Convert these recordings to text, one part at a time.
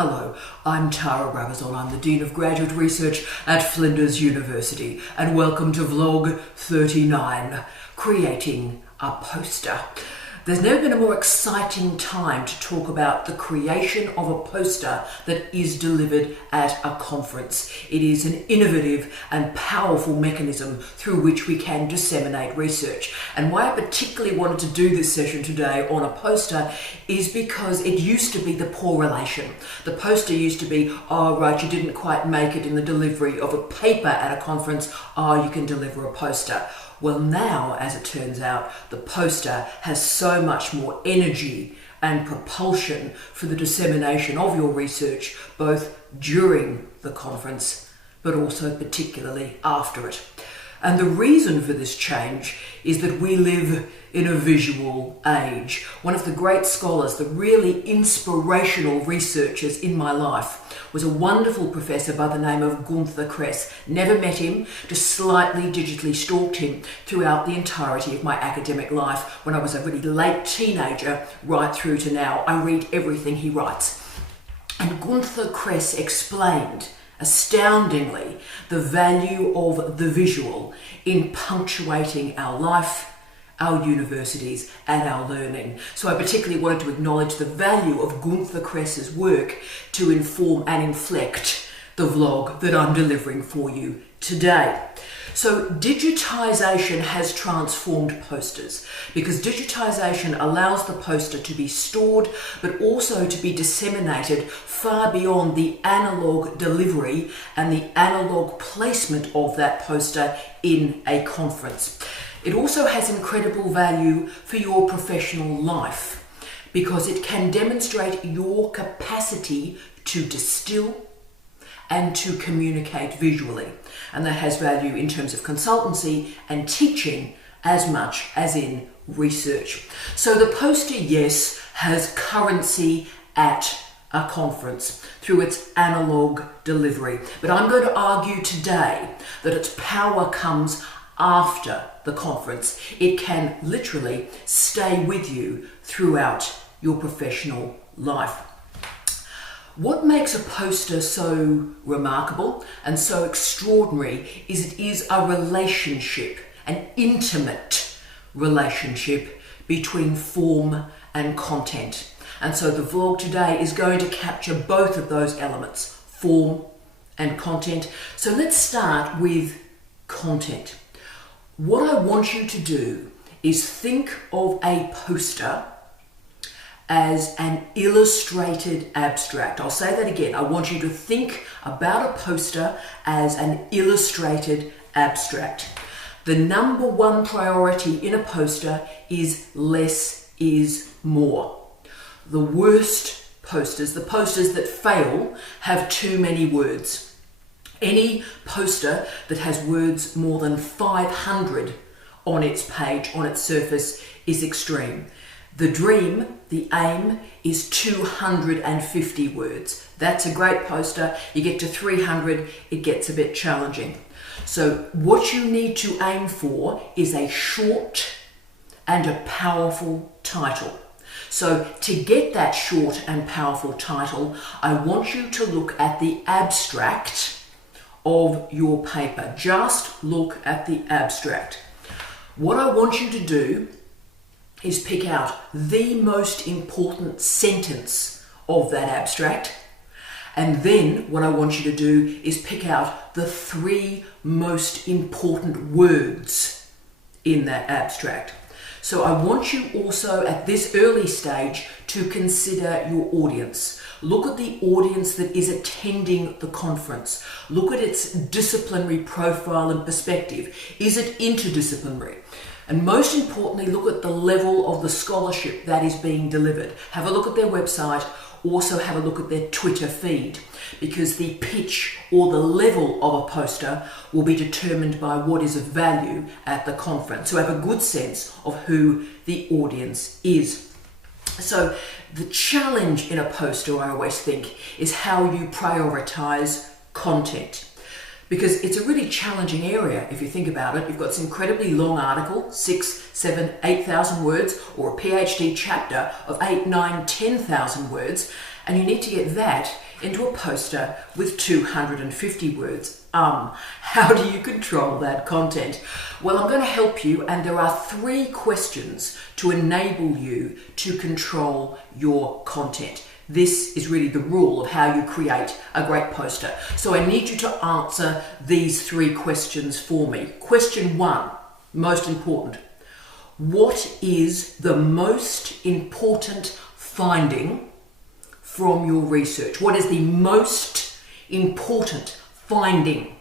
Hello, I'm Tara Brabazon. I'm the Dean of Graduate Research at Flinders University, and welcome to Vlog 39, Creating a Poster. There's never been a more exciting time to talk about the creation of a poster that is delivered at a conference. It is an innovative and powerful mechanism through which we can disseminate research. And why I particularly wanted to do this session today on a poster is because it used to be the poor relation. The poster used to be, oh right, you didn't quite make it in the delivery of a paper at a conference, oh you can deliver a poster. Well now, as it turns out, the poster has so much more energy and propulsion for the dissemination of your research, both during the conference, but also particularly after it. And the reason for this change is that we live in a visual age. One of the great scholars, the really inspirational researchers in my life, was a wonderful professor by the name of Gunther Kress. Never met him, just slightly digitally stalked him throughout the entirety of my academic life. When I was a really late teenager, right through to now, I read everything he writes. And Gunther Kress explained astoundingly the value of the visual in punctuating our life, our universities and our learning. So I particularly wanted to acknowledge the value of Gunther Kress's work to inform and inflect the vlog that I'm delivering for you today. So digitisation has transformed posters because digitisation allows the poster to be stored but also to be disseminated far beyond the analogue delivery and the analogue placement of that poster in a conference. It also has incredible value for your professional life because it can demonstrate your capacity to distill and to communicate visually. And that has value in terms of consultancy and teaching as much as in research. So the poster, yes, has currency at a conference through its analogue delivery. But I'm going to argue today that its power comes after the conference. It can literally stay with you throughout your professional life. What makes a poster so remarkable and so extraordinary is it is a relationship, an intimate relationship between form and content. And so the vlog today is going to capture both of those elements, form and content. So let's start with content. What I want you to do is think of a poster as an illustrated abstract. I'll say that again. I want you to think about a poster as an illustrated abstract. The number one priority in a poster is less is more. The worst posters, the posters that fail, have too many words. Any poster that has words more than 500 on its page, on its surface, is extreme. The dream, the aim, is 250 words. That's a great poster. You get to 300, it gets a bit challenging. So what you need to aim for is a short and a powerful title. So to get that short and powerful title, I want you to look at the abstract of your paper. Just look at the abstract. What I want you to do is pick out the most important sentence of that abstract, and then what I want you to do is pick out the 3 most important words in that abstract. So I want you also at this early stage to consider your audience. Look at the audience that is attending the conference. Look at its disciplinary profile and perspective. Is it interdisciplinary? And most importantly, look at the level of the scholarship that is being delivered. Have a look at their website, also have a look at their Twitter feed, because the pitch or the level of a poster will be determined by what is of value at the conference. So have a good sense of who the audience is. So the challenge in a poster, I always think, is how you prioritize content. Because it's a really challenging area if you think about it. You've got this incredibly long article, 6, 7, 8,000 words, or a PhD chapter of 8, 9, 10,000 words, and you need to get that into a poster with 250 words. How do you control that content? Well, I'm going to help you, and there are 3 questions to enable you to control your content. This is really the rule of how you create a great poster. So I need you to answer these 3 questions for me. Question 1, most important. What is the most important finding from your research? What is the most important finding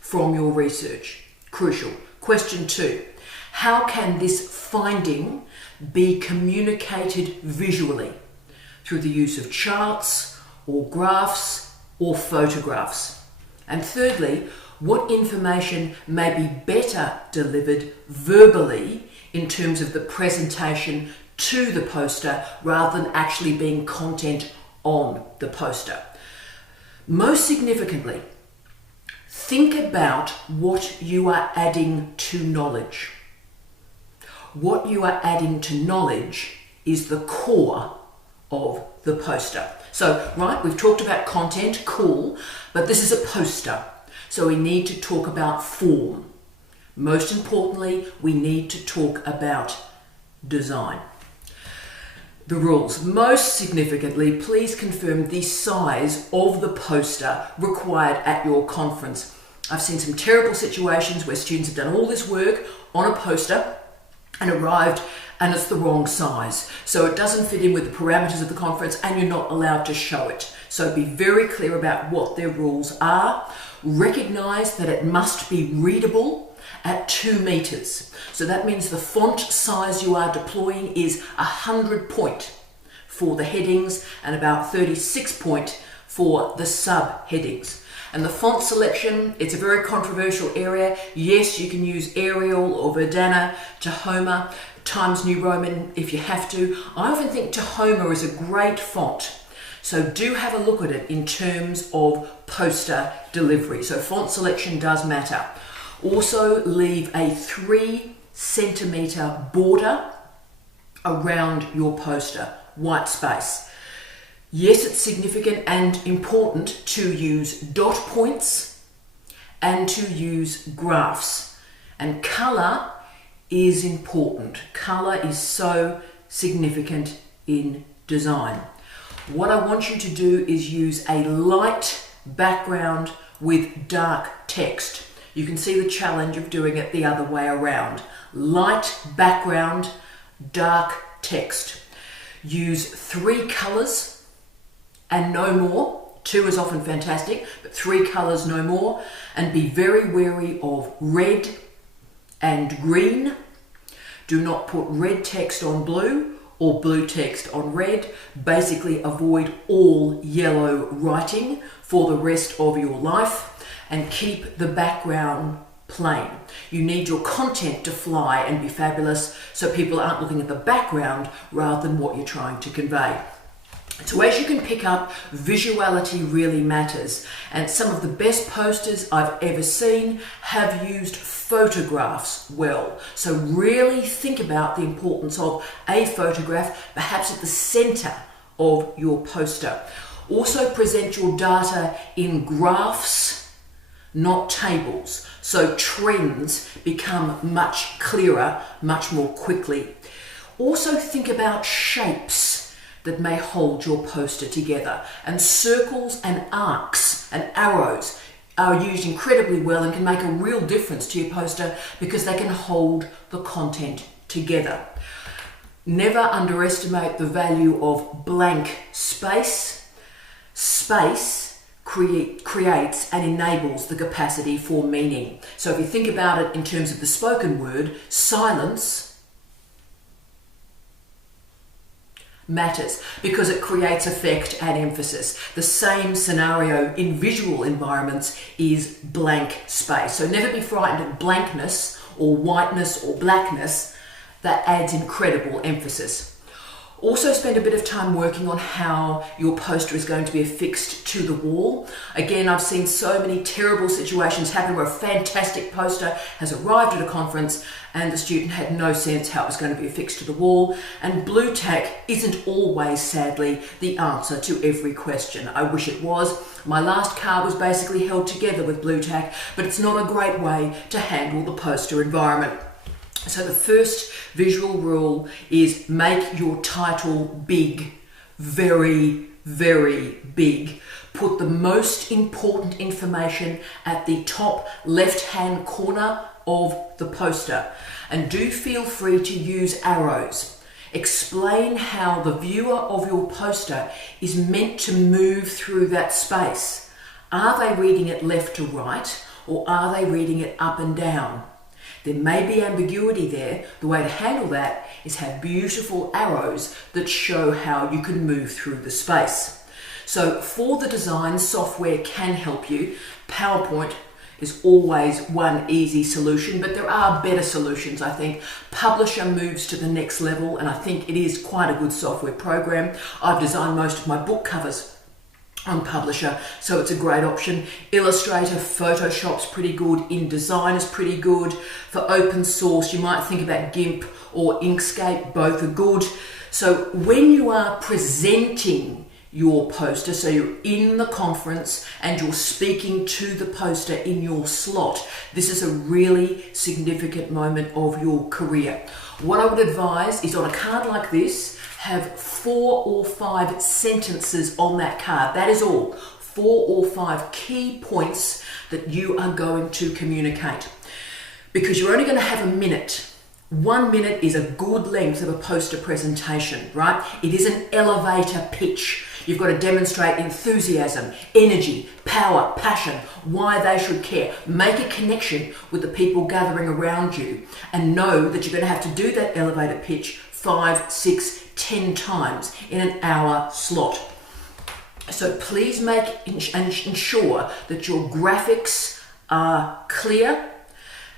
from your research? Crucial. Question 2, how can this finding be communicated visually? Through the use of charts or graphs or photographs. And thirdly, what information may be better delivered verbally in terms of the presentation to the poster rather than actually being content on the poster. Most significantly, think about what you are adding to knowledge. What you are adding to knowledge is the core of the poster. So, right, we've talked about content, cool, but this is a poster. So we need to talk about form. Most importantly, we need to talk about design. The rules. Most significantly, please confirm the size of the poster required at your conference. I've seen some terrible situations where students have done all this work on a poster and arrived and it's the wrong size. So it doesn't fit in with the parameters of the conference and you're not allowed to show it. So be very clear about what their rules are. Recognize that it must be readable at 2 meters. So that means the font size you are deploying is 100 point for the headings and about 36 point for the subheadings. And the font selection, it's a very controversial area. Yes, you can use Arial or Verdana, Tahoma, Times New Roman if you have to. I often think Tahoma is a great font. So do have a look at it in terms of poster delivery. So font selection does matter. Also leave a 3 centimeter border around your poster, white space. Yes, it's significant and important to use dot points and to use graphs. And color is important. Color is so significant in design. What I want you to do is use a light background with dark text. You can see the challenge of doing it the other way around. Light background, dark text. Use 3 colors and no more. 2 is often fantastic, but 3 colors, no more. And be very wary of red and green. Do not put red text on blue or blue text on red. Basically avoid all yellow writing for the rest of your life and keep the background plain. You need your content to fly and be fabulous so people aren't looking at the background rather than what you're trying to convey. So as you can pick up, visuality really matters, and some of the best posters I've ever seen have used photographs well. So really think about the importance of a photograph, perhaps at the center of your poster. Also present your data in graphs, not tables, so trends become much clearer, much more quickly. Also think about shapes that may hold your poster together, and circles and arcs and arrows are used incredibly well and can make a real difference to your poster because they can hold the content together. Never underestimate the value of blank space. Space creates and enables the capacity for meaning. So if you think about it in terms of the spoken word, silence matters because it creates effect and emphasis. The same scenario in visual environments is blank space. So never be frightened of blankness or whiteness or blackness. That adds incredible emphasis. Also spend a bit of time working on how your poster is going to be affixed to the wall. Again, I've seen so many terrible situations happen where a fantastic poster has arrived at a conference and the student had no sense how it was going to be affixed to the wall. And blue tack isn't always, sadly, the answer to every question. I wish it was. My last card was basically held together with blue tack, but it's not a great way to handle the poster environment. So the first visual rule is make your title big, very, very big. Put the most important information at the top left-hand corner of the poster, and do feel free to use arrows. Explain how the viewer of your poster is meant to move through that space. Are they reading it left to right, or are they reading it up and down? There may be ambiguity there. The way to handle that is have beautiful arrows that show how you can move through the space. So for the design, software can help you. PowerPoint is always one easy solution, but there are better solutions, I think. Publisher moves to the next level, and I think it is quite a good software program. I've designed most of my book covers on Publisher, so it's a great option. Illustrator, Photoshop's pretty good. InDesign is pretty good. For open source, you might think about GIMP or Inkscape, both are good. So when you are presenting your poster, so you're in the conference and you're speaking to the poster in your slot, this is a really significant moment of your career. What I would advise is on a card like this, have 4 or 5 sentences on that card. That is all. 4 or 5 key points that you are going to communicate. Because you're only going to have a minute. 1 minute is a good length of a poster presentation, right? It is an elevator pitch. You've got to demonstrate enthusiasm, energy, power, passion, why they should care. Make a connection with the people gathering around you, and know that you're going to have to do that elevator pitch 5, 6, 10 times in an hour slot. So please ensure that your graphics are clear.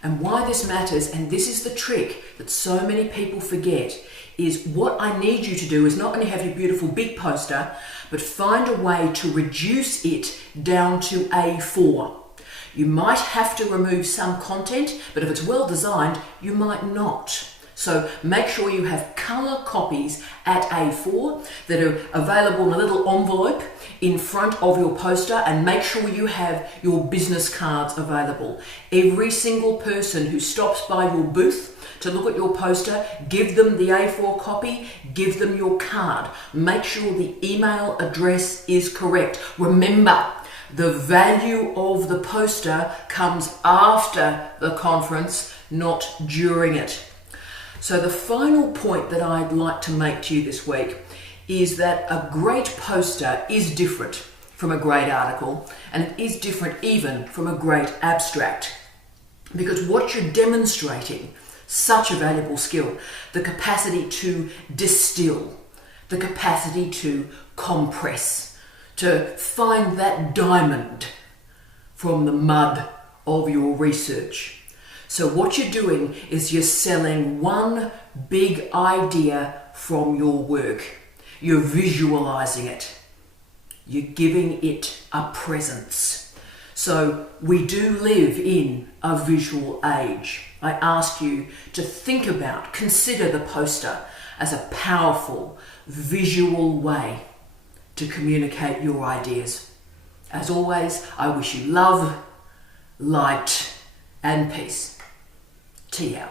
And why this matters, and this is the trick that so many people forget, is what I need you to do is not only have your beautiful big poster, but find a way to reduce it down to A4. You might have to remove some content, but if it's well designed, you might not. So make sure you have colour copies at A4 that are available in a little envelope in front of your poster, and make sure you have your business cards available. Every single person who stops by your booth to look at your poster, give them the A4 copy, give them your card. Make sure the email address is correct. Remember, the value of the poster comes after the conference, not during it. So the final point that I'd like to make to you this week is that a great poster is different from a great article, and it is different even from a great abstract. Because what you're demonstrating, such a valuable skill, the capacity to distill, the capacity to compress, to find that diamond from the mud of your research. So what you're doing is you're selling one big idea from your work. You're visualizing it. You're giving it a presence. So we do live in a visual age. I ask you to think about, consider the poster as a powerful visual way to communicate your ideas. As always, I wish you love, light, and peace. Tia.